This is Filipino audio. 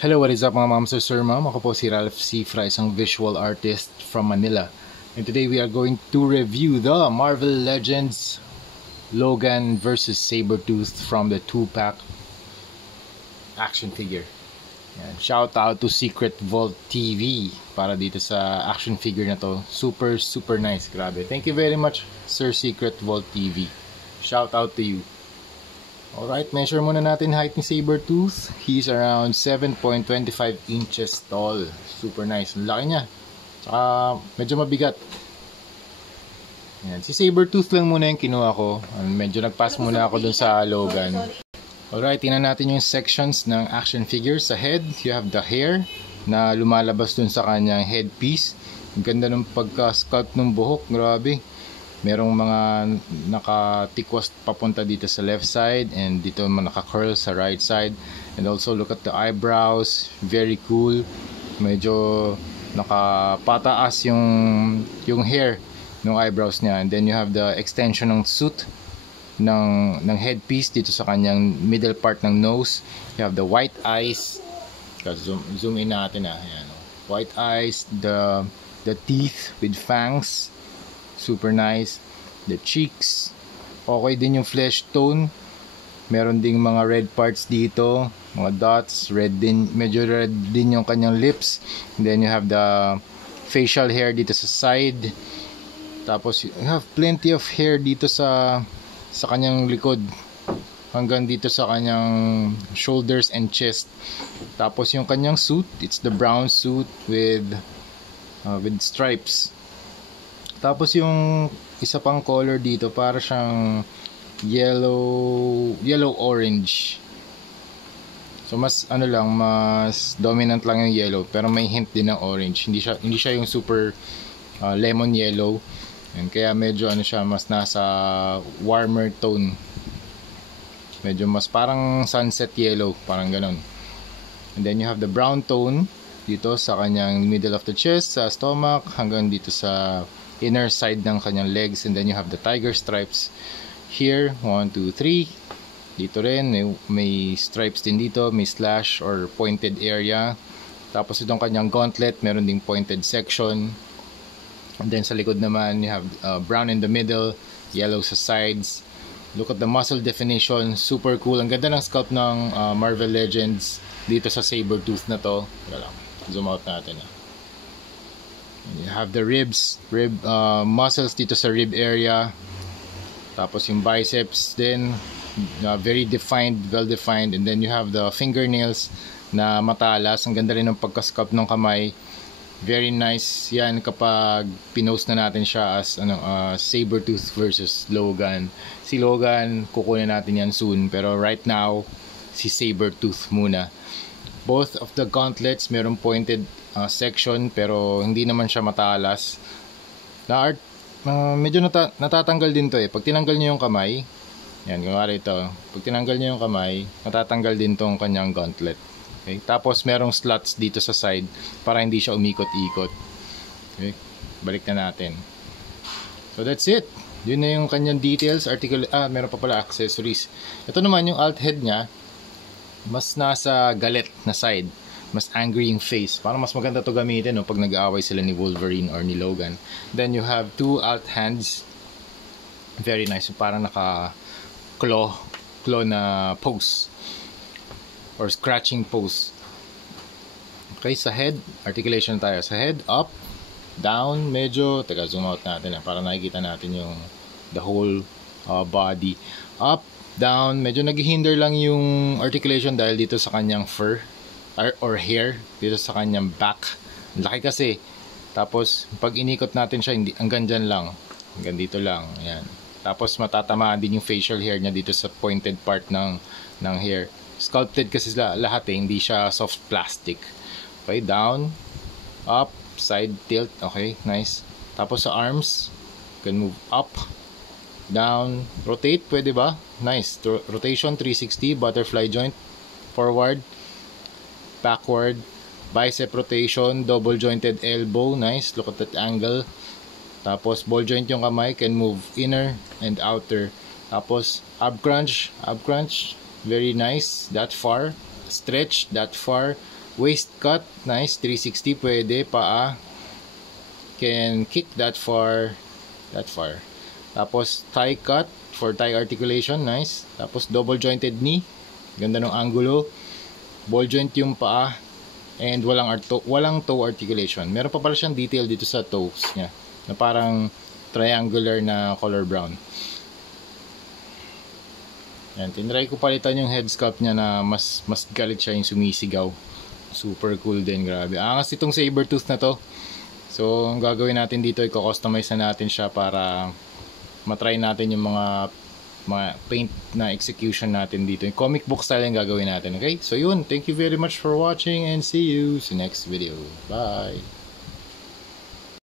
Hello, what is up mga ma'am, sir, ma'am? Ako po si Ralph Cifra, isang visual artist from Manila. And today we are going to review the Marvel Legends Logan vs. Sabretooth from the 2-pack action figure. Yan. Shout out to Secret Vault TV para dito sa action figure na to. Super nice, grabe. Thank you very much, Sir Secret Vault TV. Shout out to you. Alright, measure muna natin height ni Sabretooth. He's around 7.25 inches tall. Super nice. Ang laki niya. Tsaka medyo mabigat. Yan. Si Sabretooth lang muna yung kinuha ko. Medyo nagpass muna ako dun sa Logan. Alright, tingnan natin yung sections ng action figure. Sa head, you have the hair na lumalabas dun sa kanyang headpiece. Ang ganda ng pagka-sculpt ng buhok. Grabe. Merong mga nakatikwas papunta dito sa left side and dito naka-curl sa right side. And also look at the eyebrows, very cool. Medyo nakapataas yung hair ng eyebrows niya. And then you have the extension ng suit ng headpiece dito sa kanyang middle part ng nose. You have the white eyes. Zoom in natin ayan. White eyes, the teeth with fangs. Super nice. The cheeks, okay din yung flesh tone. Meron ding mga red parts dito, mga dots, red din, medyo red din yung kanyang lips. And then you have the facial hair dito sa side. Tapos you have plenty of hair dito sa kanyang likod hanggang dito sa kanyang shoulders and chest. Tapos yung kanyang suit, it's the brown suit with stripes. Tapos yung isa pang color dito para siyang yellow orange. So mas mas dominant lang yung yellow pero may hint din ng orange. Hindi siya yung super lemon yellow. And kaya medyo siya mas nasa warmer tone. Medyo mas parang sunset yellow, parang ganon. And then you have the brown tone dito sa kanyang middle of the chest, sa stomach hanggang dito sa inner side ng kanyang legs. And then you have the tiger stripes here, 1, 2, 3 dito rin, may stripes din dito, may slash or pointed area. Tapos itong kanyang gauntlet, meron ding pointed section. And then sa likod naman you have brown in the middle, yellow sa sides. Look at the muscle definition, super cool. Ang ganda ng sculpt ng Marvel Legends dito sa Sabretooth na to. Zoom out natin You have the rib muscles dito sa rib area. Tapos yung biceps din, very defined, well defined. And then you have the fingernails na matalas. Ang ganda rin ng pagka-sculpt ng kamay. Very nice yan kapag pinost na natin siya as Sabretooth versus Logan. Si Logan, kukunin natin yan soon. Pero right now, si Sabretooth muna. Both of the gauntlets meron pointed section pero hindi naman siya matalas. Medyo natatanggal din to pag tinanggal niyo yung kamay. Yan, kunwari ito. Pag tinanggal niyo yung kamay, natatanggal din tong kanyang gauntlet. Okay? Tapos merong slots dito sa side para hindi siya umikot-ikot. Okay? Balik na natin. So that's it. Yun na yung kanyang details. Meron pa pala accessories. Ito naman yung alt head niya. Mas nasa galit na side, mas angry yung face. Parang mas maganda to gamitin pag nag-aaway sila ni Wolverine or ni Logan. Then you have two alt hands, very nice, parang naka claw na pose or scratching pose. Okay, sa head articulation tayo. Sa head, up, down, medyo zoom out natin para nakikita natin yung the whole body. Up, down, medyo naghihinder lang yung articulation dahil dito sa kanyang fur or hair, dito sa kanyang back. Laki kasi. Tapos pag inikot natin siya, hanggang dyan lang, hanggang dito lang. Ayan. Tapos matatamaan din yung facial hair niya dito sa pointed part ng hair. Sculpted kasi lahat hindi siya soft plastic. Okay, down, up, side tilt. Okay, nice. Tapos sa arms, you can move up, down, rotate, pwede ba? Nice. Rotation 360, butterfly joint, forward, backward, bicep rotation, double jointed elbow. Nice. Look at that angle. Tapos ball joint yung kamay, can move inner and outer. Tapos ab crunch, very nice, that far. Stretch, that far. Waist cut, nice, 360 pwede, paa. Can kick that far. Tapos thigh cut for thigh articulation, nice. Tapos double jointed knee, ganda ng angulo. Ball joint yung paa, and walang toe articulation. Meron pa pala siyang detail dito sa toes niya na parang triangular na color brown. Yan, tinry ko palitan yung head sculpt niya na mas galit siya, yung sumisigaw. Super cool din, grabe. Angas itong saber tooth na to. So, ang gagawin natin dito, i-customize na natin siya para matry natin yung mga paint na execution natin dito. Yung comic book style yung gagawin natin, okay? So yun, thank you very much for watching and see you sa next video. Bye!